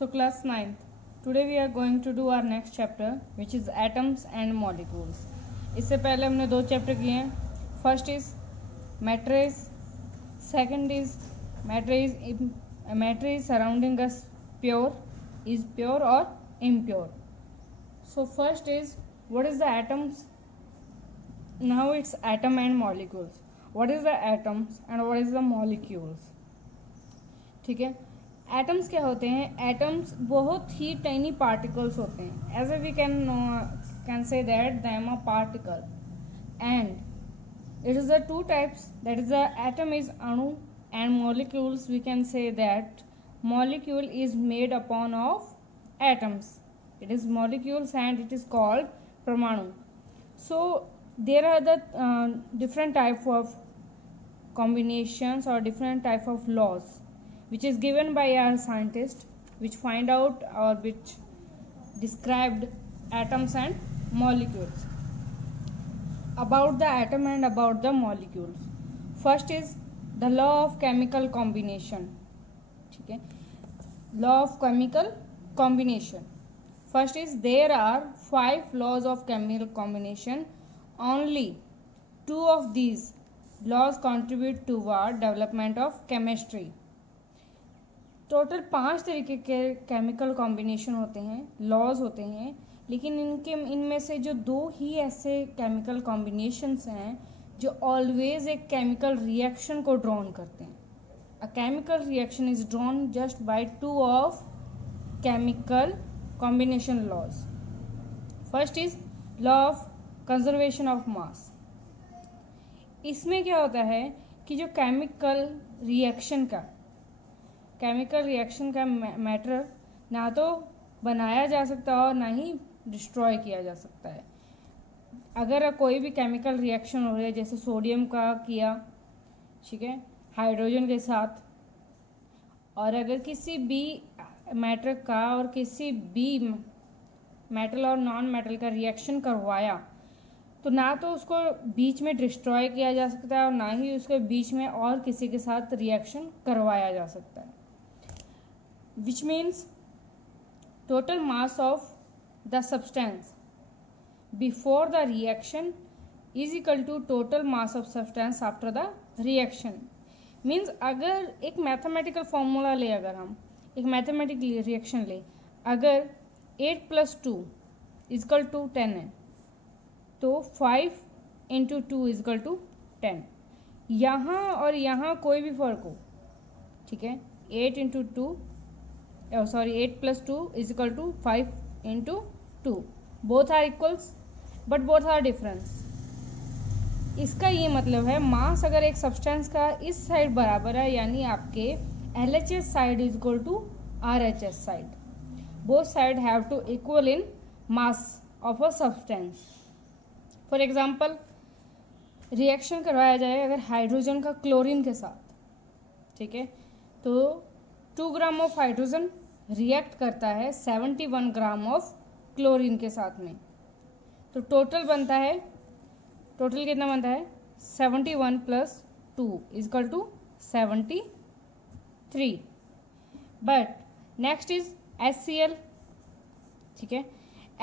So class 9th, today we are going to do our next chapter which is atoms and molecules. इससे पहले हमने दो chapter किए हैं. First is matter, second is matter is surrounding us pure और impure. So first is what is the atoms? Now it's atom and molecules. What is the atoms and what is the molecules? ठीक है. Atoms क्या होते हैं? Atoms बहुत ही tiny particles होते हैं. As a we can say that them a particle and it is the two types, that is the atom is anu and molecules we can say that molecule is made upon of atoms. It is molecules and it is called Parmanu. So there are the different type of combinations or different type of laws which is given by our scientists, which find out or which described atoms and molecules. About the atom and about the molecules, first is the law of chemical combination. ठीक है, law of chemical combination. First is there are 5 laws of chemical combination. Only 2 of these laws contribute toward development of chemistry. Total 5 तरीके के chemical combination होते हैं, laws होते हैं, लेकिन इनमें से जो 2 ही ऐसे केमिकल कॉम्बिनेशंस हैं जो ऑलवेज एक केमिकल रिएक्शन को ड्रॉन करते हैं. A chemical reaction is drawn just by 2 of chemical combination laws. First is law of conservation of mass. इसमें क्या होता है कि जो केमिकल रिएक्शन का मैटर ना तो बनाया जा सकता है और ना ही डिस्ट्रॉय किया जा सकता है. अगर कोई भी केमिकल रिएक्शन हो रही है, जैसे सोडियम का किया, ठीक है, हाइड्रोजन के साथ, और अगर किसी भी मैटर का और किसी भी मेटल और नॉन मेटल का रिएक्शन करवाया, तो ना तो उसको बीच में डिस्ट्रॉय किया जा सकता है और ना ही उसके बीच में और किसी के साथ रिएक्शन करवाया जा सकता है. Which means total mass of the substance before the reaction is equal to total mass of substance after the reaction. Means अगर एक मैथमेटिकल फॉर्मूला ले, अगर हम एक मैथमेटिकल रिएक्शन ले, अगर 8 + 2 = 10 है तो 5 × 2 = 10. यहाँ और यहाँ कोई भी फर्क हो, ठीक है, 8 + 2 = 5 × 2, both are equals but both are difference. इसका ये मतलब है मास अगर एक सब्सटेंस का इस साइड बराबर है, यानी आपके LHS side is equal to RHS side. Both side have to equal in mass of a substance. For example, reaction करवाया जाए अगर हाइड्रोजन का क्लोरीन के साथ, ठीक है, तो 2 ग्राम ऑफ हाइड्रोजन रिएक्ट करता है 71 ग्राम ऑफ क्लोरीन के साथ में. तो टोटल कितना बनता है? 71 + 2 = 73. But next is HCl. ठीक है,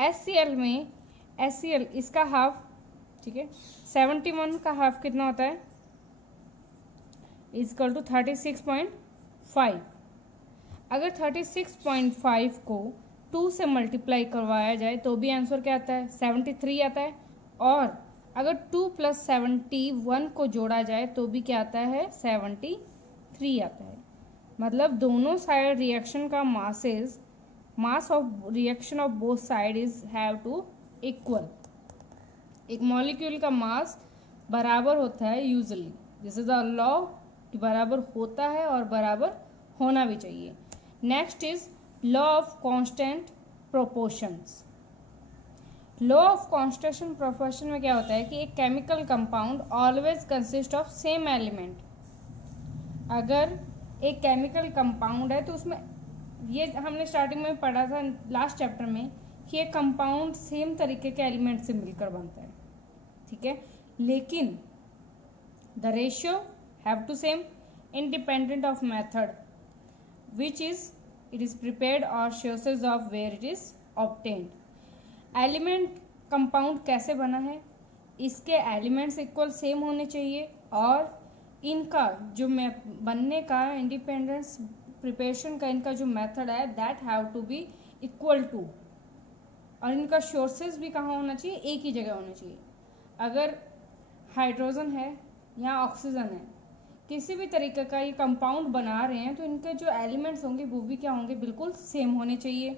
HCl इसका हाफ, ठीक है, 71 का हाफ कितना होता है? = 36.5. अगर 36.5 को 2 से मल्टीप्लाई करवाया जाए तो भी आंसर क्या आता है? 73 आता है. और अगर 2 + 71 को जोड़ा जाए तो भी क्या आता है? 73 आता है. मतलब दोनों साइड रिएक्शन का mass of reaction of both side is have to equal. एक मॉलिक्यूल का मास बराबर होता है usually. This is a law कि बराबर होता है और बराबर होना भी चाहिए. Next is law of constant proportions. Law of constant proportion में क्या होता है कि एक chemical compound always consist of same element. अगर एक केमिकल कंपाउंड है तो उसमें, ये हमने स्टार्टिंग में पढ़ा था लास्ट चैप्टर में, कि एक कंपाउंड सेम तरीके के एलिमेंट से मिलकर बनता है, ठीक है, लेकिन the ratio have to same independent of method, which is it is prepared or sources of where it is obtained. Element compound कैसे बना है, इसके एलिमेंट्स इक्वल सेम होने चाहिए और इनका जो बनने का इंडिपेंडेंस प्रिपरेशन का इनका जो मेथड है that have to be equal to, और इनका सोर्सेज भी कहाँ होना चाहिए, एक ही जगह होना चाहिए. अगर हाइड्रोजन है या ऑक्सीजन है, किसी भी तरीके का ये कंपाउंड बना रहे हैं तो इनके जो एलिमेंट्स होंगे वो भी क्या होंगे, बिल्कुल सेम होने चाहिए.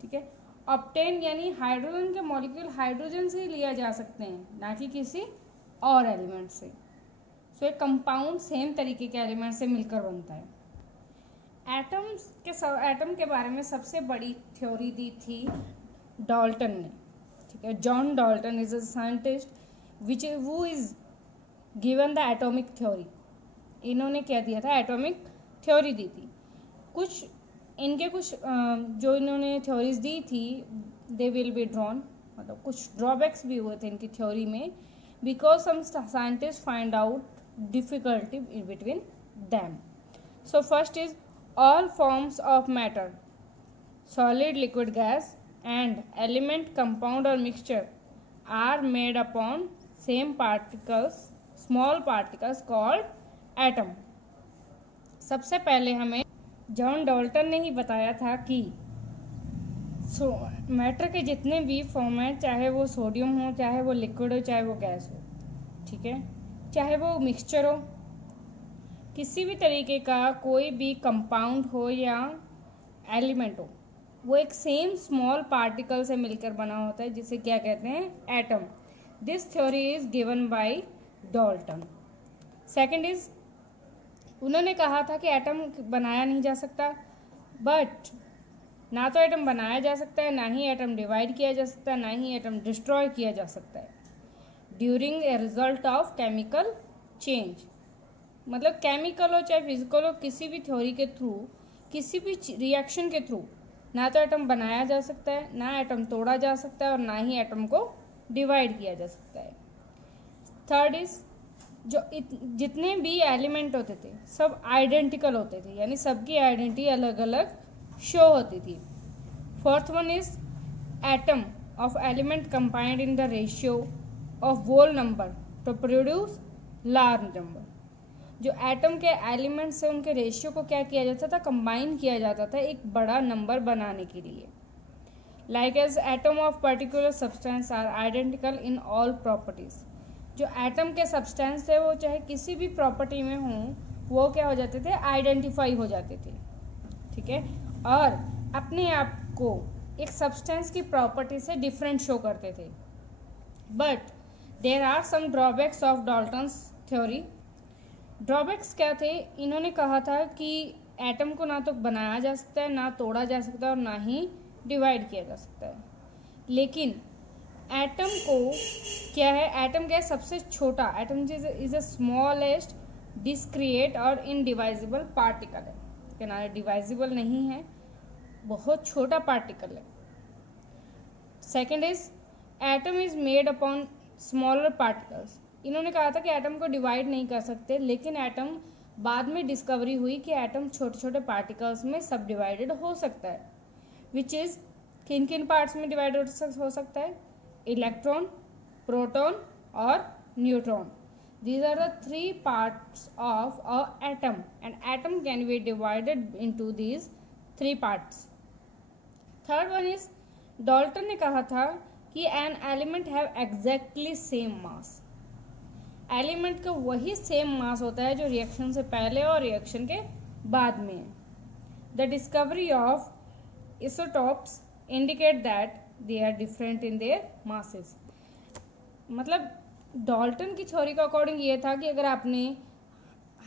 ठीक है. ऑब्टेन यानी हाइड्रोजन के मॉलिक्यूल हाइड्रोजन से ही लिया जा सकते हैं, ना कि किसी और एलिमेंट से. सो एक कंपाउंड सेम तरीके के एलिमेंट से मिलकर बनता है. एटम के बारे में सबसे बड़ी थ्योरी दी थी डाल्टन ने. ठीक है. John Dalton is a scientist who is given the atomic theory. इन्होंने क्या दिया था, एटॉमिक थ्योरी दी थी. कुछ जो इन्होंने थ्योरीज दी थी दे विल बी ड्रॉन, मतलब कुछ ड्रॉबैक्स भी हुए थे इनकी थ्योरी में, because some scientist find out difficulty in between them. So first is all forms of matter, solid, liquid, gas and element, compound or mixture are made upon same particles, small particles called atom. सबसे पहले हमें John Dalton ने ही बताया था कि matter के जितने भी फॉर्म हैं, चाहे वो सोडियम हो, चाहे वो लिक्विड हो, चाहे वो गैस हो, ठीक है, चाहे वो मिक्सचर हो, किसी भी तरीके का कोई भी कंपाउंड हो या एलिमेंट हो, वो एक सेम स्मॉल पार्टिकल से मिलकर बना होता है, जिसे क्या कहते हैं, atom. This theory is given by Dalton. Second is, उन्होंने कहा था कि एटम बनाया नहीं जा सकता, बट ना तो एटम बनाया जा सकता है, ना ही एटम डिवाइड किया जा सकता है, ना ही एटम डिस्ट्रॉय किया जा सकता है during a result of chemical change. मतलब केमिकल हो चाहे फिजिकल हो, किसी भी थ्योरी के थ्रू, किसी भी रिएक्शन के थ्रू ना तो एटम बनाया जा सकता है, ना एटम तोड़ा जा सकता है, और ना ही एटम को डिवाइड किया जा सकता है. थर्ड इज, जो जितने भी एलिमेंट होते थे सब आइडेंटिकल होते थे, यानी सबकी आइडेंटिटी अलग अलग शो होती थी. Fourth one is atom of element combined in the ratio of whole number to produce large number. जो एटम के एलिमेंट से उनके रेशियो को क्या किया जाता था, कंबाइन किया जाता था एक बड़ा नंबर बनाने के लिए. Like as atom of particular substance are identical in all properties. जो एटम के सब्सटेंस है वो चाहे किसी भी प्रॉपर्टी में हों, वो क्या हो जाते थे, आइडेंटिफाई हो जाते थे. ठीक है. और अपने आप को एक सब्सटेंस की प्रॉपर्टी से डिफरेंट शो करते थे. But there are some drawbacks of Dalton's theory. Drawbacks क्या थे, इन्होंने कहा था कि एटम को ना तो बनाया जा सकता है, ना तोड़ा जा सकता है, और ना ही डिवाइड किया जा सकता है. लेकिन एटम को क्या है, एटम क्या है, सबसे छोटा, atom is a smallest discrete और इनडिवाइजिबल पार्टिकल है. ना डिवाइजिबल नहीं है, बहुत छोटा पार्टिकल है. Second is atom is made upon smaller particles. इन्होंने कहा था कि एटम को डिवाइड नहीं कर सकते, लेकिन एटम बाद में डिस्कवरी हुई कि एटम छोटे छोटे पार्टिकल्स में सब डिवाइडेड हो सकता है. विच इज़ किन किन पार्ट्स में डिवाइड हो सकता है, इलेक्ट्रॉन, प्रोटॉन और neutron. These are the three parts of a atom, and atom can be divided into these three parts. Third one is, Dalton ने कहा था कि an element have exactly same mass. Element का वही same mass होता है जो reaction से पहले और रिएक्शन के बाद में है. The discovery of isotopes indicate that they are different in their masses. मतलब डाल्टन की थ्योरी का अकॉर्डिंग ये था कि अगर आपने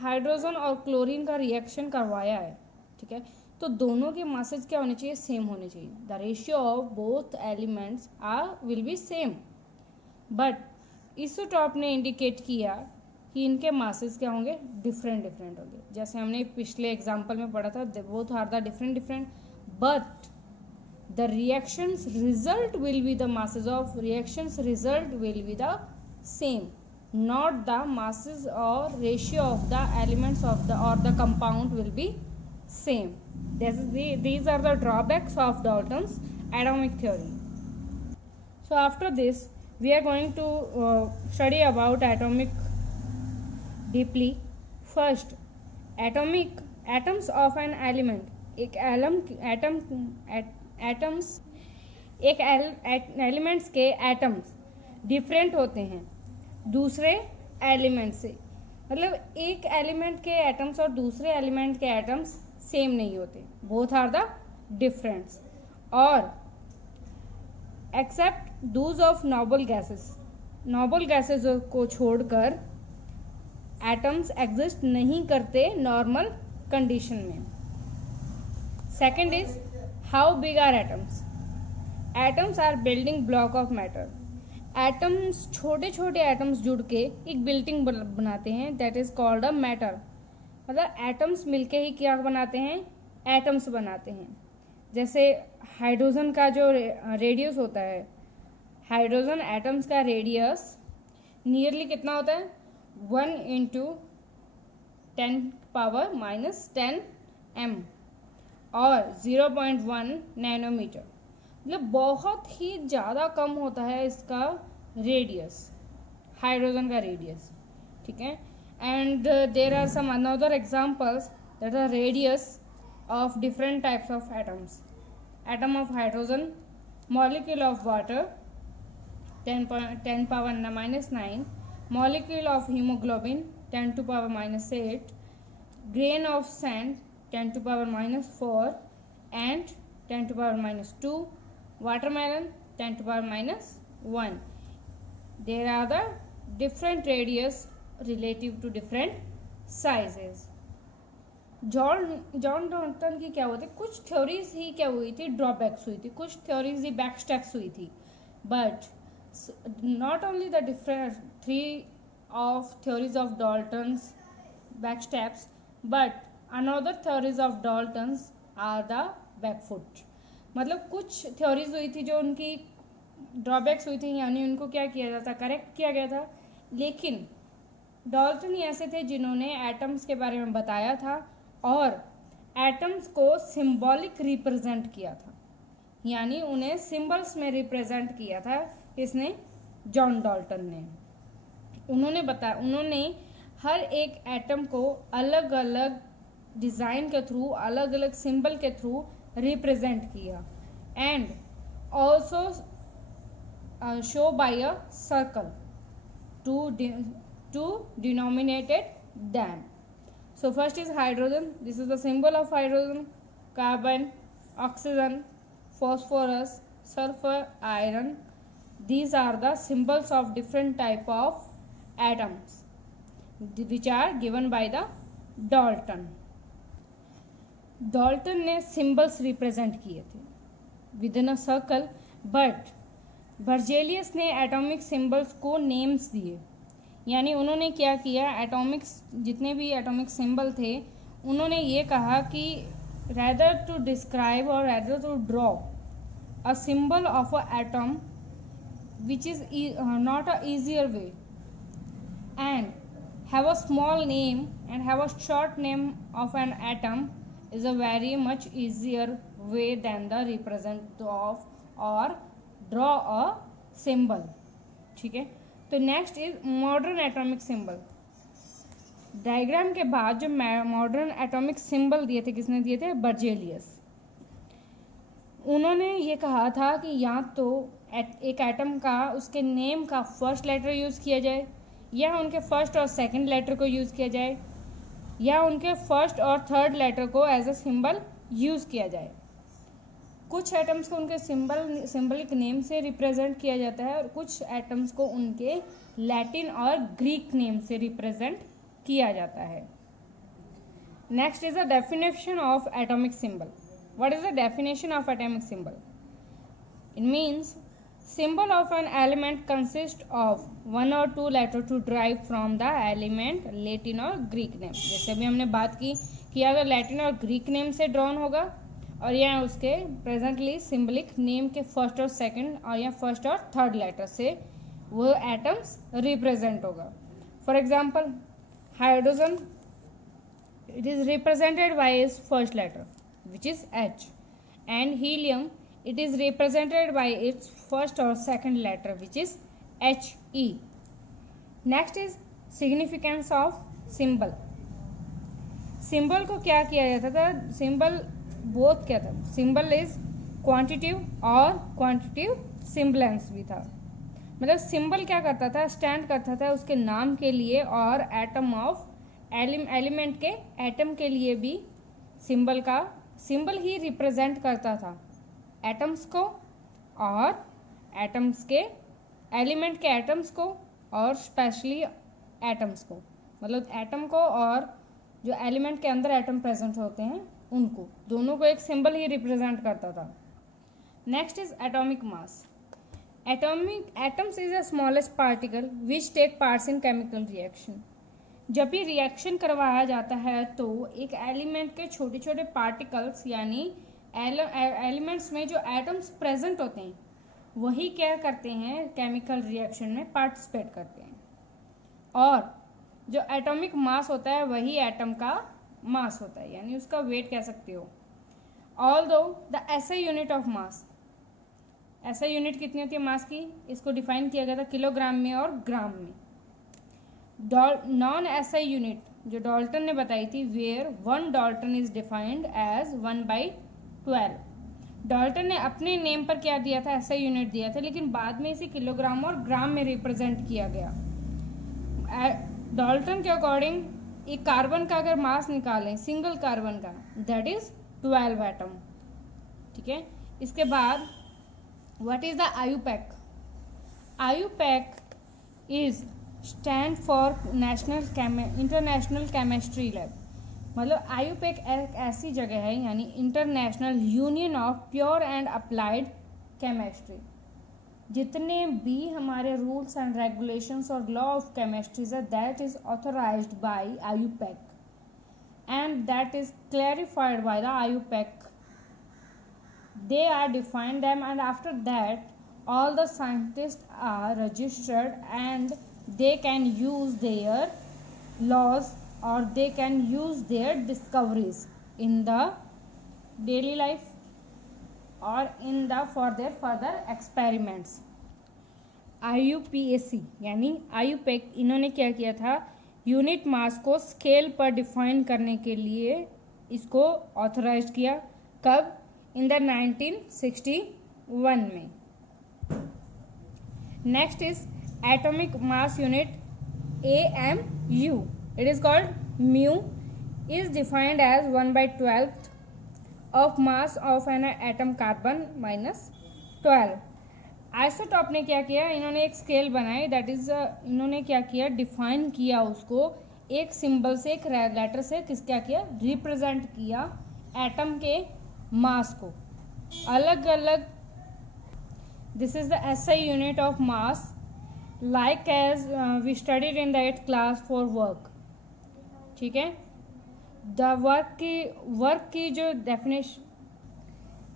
हाइड्रोजन और क्लोरीन का रिएक्शन करवाया है, ठीक है, तो दोनों के मासेज क्या होने चाहिए, सेम होने चाहिए. The ratio of both elements will be same. But isotope ने इंडिकेट किया कि इनके मासेस क्या होंगे, डिफरेंट होंगे. जैसे हमने पिछले एग्जांपल में पढ़ा था, both are the different, but the reactions result will be the masses of reactions result will be the same, not the masses or ratio of the elements of the or the compound will be same. These are the drawbacks of Dalton's atomic theory. So after this we are going to study about atomic deeply. First, atoms of an element. एक elements के atoms different होते हैं दूसरे element से. मतलब एक element के atoms और दूसरे एलिमेंट के एटम्स सेम नहीं होते. Both are the differents. और except those of noble gases को छोड़कर एटम्स एग्जिस्ट नहीं करते नॉर्मल कंडीशन में. Second is how big are atoms. Atoms are building block of matter. Atoms छोटे छोटे एटम्स जुड़ के एक बिल्डिंग बनाते हैं, that is called a matter. मतलब एटम्स मिलके ही क्या बनाते हैं, एटम्स बनाते हैं. जैसे हाइड्रोजन का जो रेडियस होता है, हाइड्रोजन एटम्स का रेडियस नियरली कितना होता है, 1 × 10⁻⁻10 m और 0.1 नैनोमीटर. मतलब बहुत ही ज़्यादा कम होता है इसका रेडियस, हाइड्रोजन का रेडियस. ठीक है. And there are some another examples that are radius of different types of atoms. Atom of hydrogen, molecule of water 10⁻⁻9, molecule of hemoglobin 10⁻⁻8, grain of sand 10⁻⁻4 and 10⁻⁻2, watermelon 10⁻⁻1. There are the different radius relative to different sizes. John Dalton की क्या हुआ थी, कुछ theories ही क्या हुई थी, drawbacks हुई थी, कुछ थ्योरीज ही बैकस्टैक्स हुई थी. But not only the different 3 of theories of Dalton's backsteps, but another theories of Dalton's are the backfoot. मतलब कुछ थ्योरीज हुई थी जो उनकी ड्रॉबैक्स हुई थी, यानी उनको क्या किया जाता, करेक्ट किया गया था. लेकिन डॉल्टन ही ऐसे थे जिन्होंने एटम्स के बारे में बताया था और एटम्स को सिंबॉलिक रिप्रेजेंट किया था, यानी उन्हें सिंबल्स में रिप्रेजेंट किया था. किसने, जॉन डॉल्टन ने. उन्होंने हर एक एटम को अलग अलग डिज़ाइन के थ्रू, अलग अलग सिंबल के थ्रू रिप्रेजेंट किया. And also show by a circle to denominate them. So first is hydrogen. This is the symbol of hydrogen. Carbon, oxygen, phosphorus, sulfur, iron. These are the symbols of different type of atoms which are given by the Dalton. Dalton ने symbols represent किए थे within a circle, but Berzelius ने atomic symbols को names दिए. यानी उन्होंने क्या किया, एटॉमिक्स जितने भी एटॉमिक सिंबल थे उन्होंने ये कहा कि रैदर टू डिस्क्राइब और rather to draw a symbol of a atom which is not a easier way and have a small name and have a short name of an atom is a very much easier way than the represent of और draw a symbol. ठीक है. तो next is modern atomic symbol. Diagram के बाद जो modern atomic symbol दिए थे, किसने दिए थे, बर्जेलियस. उन्होंने ये कहा था कि या तो एक एटम का उसके नेम का फर्स्ट लेटर यूज़ किया जाए, या उनके फर्स्ट और सेकंड लेटर को यूज़ किया जाए, या उनके फर्स्ट और थर्ड लेटर को एज अ सिंबल यूज़ किया जाए. कुछ एटम्स को उनके सिंबलिक नेम से रिप्रेजेंट किया जाता है और कुछ एटम्स को उनके लैटिन और ग्रीक नेम से रिप्रेजेंट किया जाता है. Next is the definition of atomic symbol. What is the definition of atomic symbol? It means symbol of an element consist of 1 or 2 letter to drive from the element Latin और Greek name. जैसे अभी हमने बात की कि अगर Latin और Greek name से ड्रॉन होगा और या उसके प्रेजेंटली सिंबलिक नेम के फर्स्ट और सेकंड और या फर्स्ट और थर्ड लेटर से वो एटम्स रिप्रेजेंट होगा. For example hydrogen it is represented by its first letter, which is H, and helium, it is represented by its first or second letter, which is He. Next is significance of symbol. Symbol को क्या किया जाता था? Symbol both क्या था? Symbol is quantitative और quantitative सिम्बलेंस भी था. मतलब सिंबल क्या करता था? स्टैंड करता था उसके नाम के लिए और एटम ऑफ एलिमेंट के एटम के लिए भी सिंबल ही रिप्रेजेंट करता था एटम्स को और एटम्स के एलिमेंट के एटम्स को और स्पेशली एटम्स को, मतलब एटम को और जो एलिमेंट के अंदर एटम प्रेजेंट होते हैं उनको, दोनों को एक सिंबल ही रिप्रेजेंट करता था. Next is atomic mass. Atoms is the smallest particle which take parts in chemical reaction. जब भी रिएक्शन करवाया जाता है तो एक एलिमेंट के छोटे छोटे पार्टिकल्स यानी एलिमेंट्स में जो एटम्स प्रेजेंट होते हैं वही क्या करते हैं? केमिकल रिएक्शन में पार्टिसिपेट करते हैं. और जो एटॉमिक मास होता है वही एटम का मास होता है, यानी उसका वेट कह सकते हो. Although the SI unit of mass, SI unit कितनी होती है मास की? इसको डिफाइन किया गया था किलोग्राम में और ग्राम में. नॉन एसआई यूनिट जो डाल्टन ने बताई थी, where 1 Dalton is defined as 1/12. Dalton ने अपने नेम पर क्या दिया था? एसआई यूनिट दिया था, लेकिन बाद में इसे किलोग्राम और ग्राम में रिप्रेजेंट किया गया. डाल्टन के अकॉर्डिंग एक कार्बन का अगर मास निकालें, सिंगल कार्बन का, दैट इज 12 एटम. ठीक है. इसके बाद what is the IUPAC? IUPAC is stand for international chemistry lab. मतलब आयुपैक एक ऐसी जगह है, यानी international union of pure and applied chemistry. जितने भी हमारे रूल्स एंड रेगुलेशंस और लॉ ऑफ केमिस्ट्रीज है, that is authorised bye IUPAC and that is clarified by the IUPAC. They are defined them, and after that all the scientists are registered and they can use their laws or they can use their discoveries in the daily life or in the for their further experiments. IUPAC यानी IUPAC, इन्होंने क्या किया था? Unit mass को scale पर define करने के लिए इसको ऑथराइज किया. कब? इन द 1961 में. Next is atomic mass unit AMU. It is called mu is defined as 1/12 of mass of an atom carbon -12. Isotope ने क्या किया? इन्होंने एक स्केल बनाई, दैट इज इन्होंने क्या किया? डिफाइन किया उसको एक सिंबल से, एक लेटर से क्या किया? रिप्रेजेंट किया एटम के मास को अलग अलग. This is the SI unit of mass like as we studied in the 8th class for work. ठीक है. द वर्क की जो डेफिनेशन,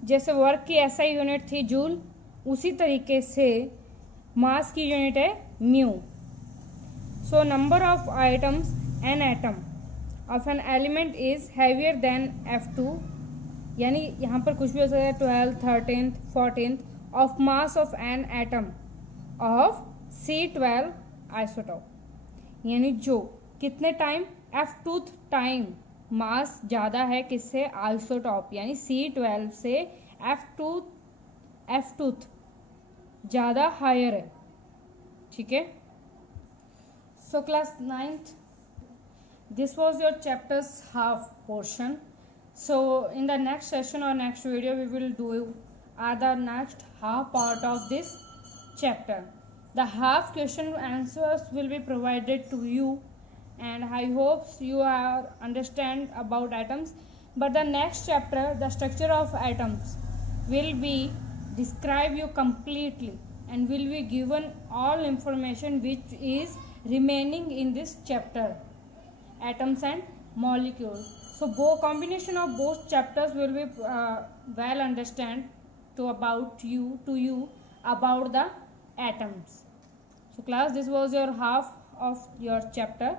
जैसे वर्क की SI यूनिट थी जूल, उसी तरीके से मास की यूनिट है mu. So number of items an atom of an element is heavier than F2, यानी यहाँ पर कुछ भी हो सकता है, 12th, 13th, 14th of mass of an atom of C12 isotope. यानी जो कितने टाइम? F2th टाइम मास ज़्यादा है किससे? आइसोटॉप यानी C12 से F2th ज़्यादा हायर है. ठीक है. So class 9th, this was your chapters half portion. So in the next session or next video we will do the next half part of this chapter. The half question answers will be provided to you and I hope you are understand about atoms. But the next chapter, the structure of atoms, will be describe you completely and will be given all information which is remaining in this chapter, atoms and molecules. So both combination of both chapters will be well understand to you about the atoms. So class, this was your half of your chapter.